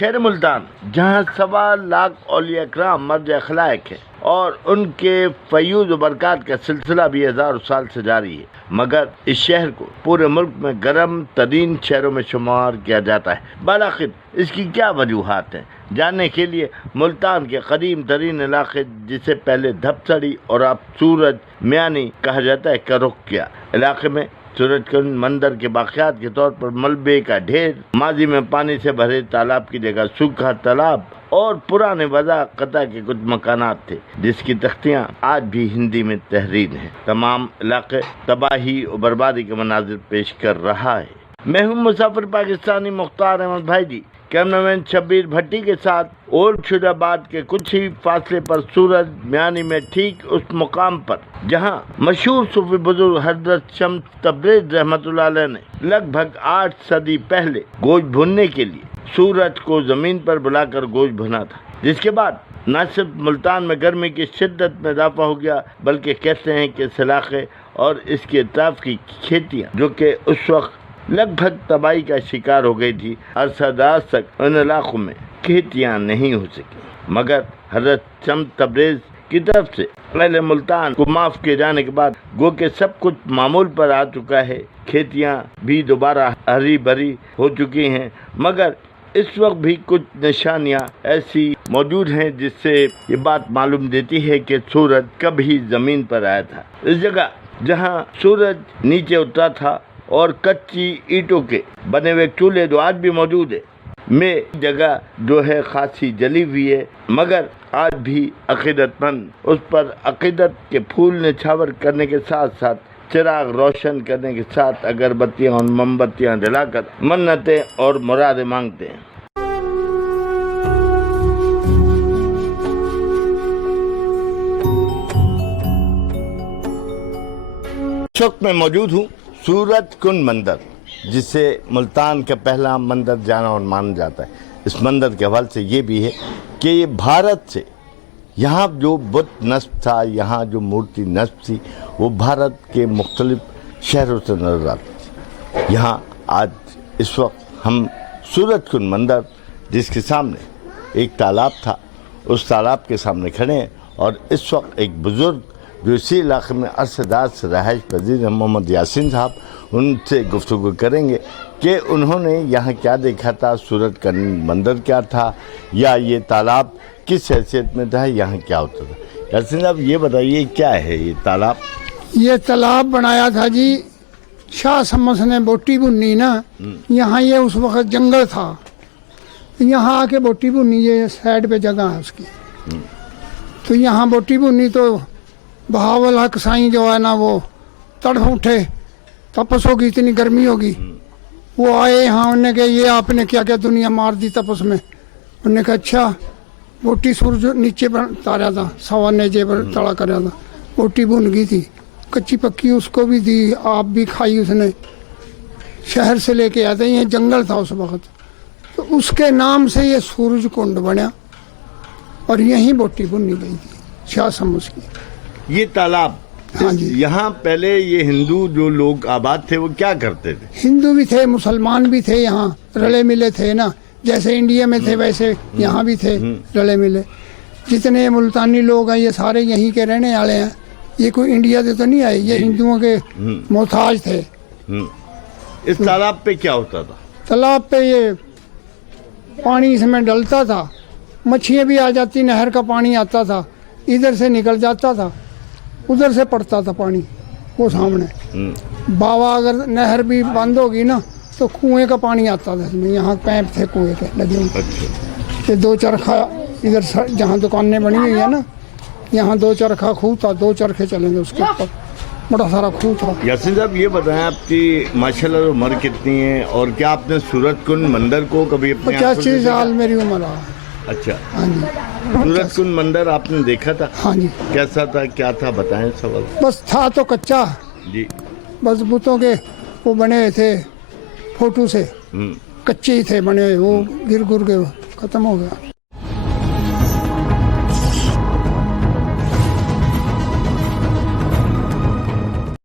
शहर मुल्तान, जहाँ 1.25 लाख औलिया कराम मर्ज अखलाक है और उनके फयूज़ बरक़ात का सिलसिला भी हज़ारों साल से जारी है, मगर इस शहर को पूरे मुल्क में गर्म तरीन शहरों में शुमार किया जाता है। बालाखिर इसकी क्या वजूहात हैं, जानने के लिए मुल्तान के कदीम तरीन इलाके, जिसे पहले धपसड़ी और अब सूरज म्यानी कहा जाता है, का रुख किया। इलाके में सूरजकुंड मंदिर के बाक़ियात के तौर पर मलबे का ढेर, माजी में पानी से भरे तालाब की जगह सूखा तालाब और पुराने वज़ा कता के कुछ मकानात थे, जिसकी तख्तियाँ आज भी हिंदी में तहरीर हैं। तमाम इलाके तबाही और बर्बादी के मनाजिर पेश कर रहा है। मैं हूँ मुसाफिर पाकिस्तानी मुख्तार अहमद भाई जी, कैमरामैन शब्बीर भट्टी के साथ ओल्ड शुजाबाद के कुछ ही फासले पर सूरज म्यानी में ठीक उस मुकाम पर जहां मशहूर सूफी बुजुर्ग हजरत शम्स तबरेज़ रहमतुल्लाह अलैह ने लगभग 8 सदी पहले गोश्त भुनने के लिए सूरज को जमीन पर बुलाकर गोश्त भुना था, जिसके बाद न सिर्फ मुल्तान में गर्मी की शिद्दत में इजाफा हो गया, बल्कि कहते हैं कि इस इलाके और इसके अतराफ की खेतियाँ, जो कि उस वक्त लगभग तबाही का शिकार हो गई थी, अरसदार तक उन इलाकों में खेतियाँ नहीं हो सकी। मगर हजरत शम्स तबरेज़ की तरफ से पहले मुल्तान को माफ़ किए जाने के बाद गो के सब कुछ मामूल पर आ चुका है, खेतियाँ भी दोबारा हरी भरी हो चुकी हैं, मगर इस वक्त भी कुछ निशानियाँ ऐसी मौजूद हैं जिससे ये बात मालूम देती है कि सूरज कभी ज़मीन पर आया था। इस जगह जहाँ सूरज नीचे उतरा था और कच्ची ईंटों के बने हुए चूल्हे जो आज भी मौजूद है, में जगह जो है खासी जली हुई है, मगर आज भी अकीदतमंद उस पर अकीदत के फूल निछावर करने के साथ साथ चिराग रोशन करने के साथ अगरबत्तियाँ और मोमबत्तियाँ जलाकर मन्नतें और मुरादें मांगते हैं। इस वक्त मैं मौजूद हूँ सूरजकुंड मंदिर, जिसे मुल्तान का पहला मंदिर जाना और माना जाता है। इस मंदिर के हवाले से ये भी है कि ये भारत से, यहाँ जो बुत नस्ब था, यहाँ जो मूर्ति नस्ब थी, वो भारत के मुख्तलिफ शहरों से नजर आती थी। यहाँ आज इस वक्त हम सूरजकुंड मंदिर, जिसके सामने एक तालाब था, उस तालाब के सामने खड़े हैं और इस वक्त एक बुज़ुर्ग जो इसी इलाके में अरसदार से रहायश पजीर हैं, मोहम्मद यासीन साहब, उनसे गुफ्तगू करेंगे कि उन्होंने यहाँ क्या देखा था, सूरजकुंड मंदिर क्या था, या ये तालाब किस हैसियत में था, यहाँ क्या होता था। यासीन साहब ये बताइए, क्या है ये तालाब? ये तालाब बनाया था जी शाह शम्स ने, बोटी बुनी ना, यहाँ ये उस वक्त जंगल था, यहाँ आके बोटी बुनी, ये साइड पे जगह है उसकी, तो यहाँ बोटी बुनी तो बहावल हक साईं जो है ना, वो तड़फ उठे, तपस होगी, इतनी गर्मी होगी, वो आए यहाँ, उन्होंने कहा ये आपने क्या क्या दुनिया मार दी तपस में। उन्होंने कहा अच्छा, बोटी सूरज नीचे पर तारा था, सवा नेजे पर तड़ा कर था, बोटी भुन गई थी, कच्ची पक्की, उसको भी दी, आप भी खाई उसने, शहर से लेके आते, ये जंगल था उस वक्त, तो उसके नाम से ये सूरजकुंड बना और यहीं बोटी भुनी गई थी शाह शम्स की। ये तालाब, हाँ जी, यहाँ पहले ये हिंदू जो लोग आबाद थे वो क्या करते थे? हिंदू भी थे, मुसलमान भी थे, यहाँ रले मिले थे ना, जैसे इंडिया में थे वैसे यहाँ भी थे रले मिले। जितने मुल्तानी लोग हैं ये सारे यहीं के रहने वाले हैं, ये कोई इंडिया से तो नहीं आए, ये हिंदुओं के मोहताज थे। इस तालाब पे क्या होता था? तालाब पे ये पानी इसमें डलता था, मछलियाँ भी आ जाती, नहर का पानी आता था, इधर से निकल जाता था, उधर से पड़ता था पानी, वो सामने बाबा, अगर नहर भी बंद होगी ना तो कुएं का पानी आता था इसमें, यहाँ पैप थे कुएं के लगे हुए। ये 2 चरखा इधर जहाँ दुकानें बनी हुई है ना, यहाँ 2 चरखा खूह था, 2 चरखे चलेंगे उसके ऊपर, बड़ा सारा खूह था। यासीन साहब ये बताएं, आपकी माशाल्लाह उम्र कितनी है और क्या आपने सूरजकुंड मंदिर को कभी 85 साल मेरी उम्र है। अच्छा, हाँ जी। सूरजकुंड मंदिर आपने देखा था? हाँ जी। कैसा था, क्या था, बताएं सवाल। बस था तो कच्चा जी, बस बुतों के वो बने हुए थे, फोटो से कच्चे ही थे बने हुए, वो गिर गुर के खत्म हो गया।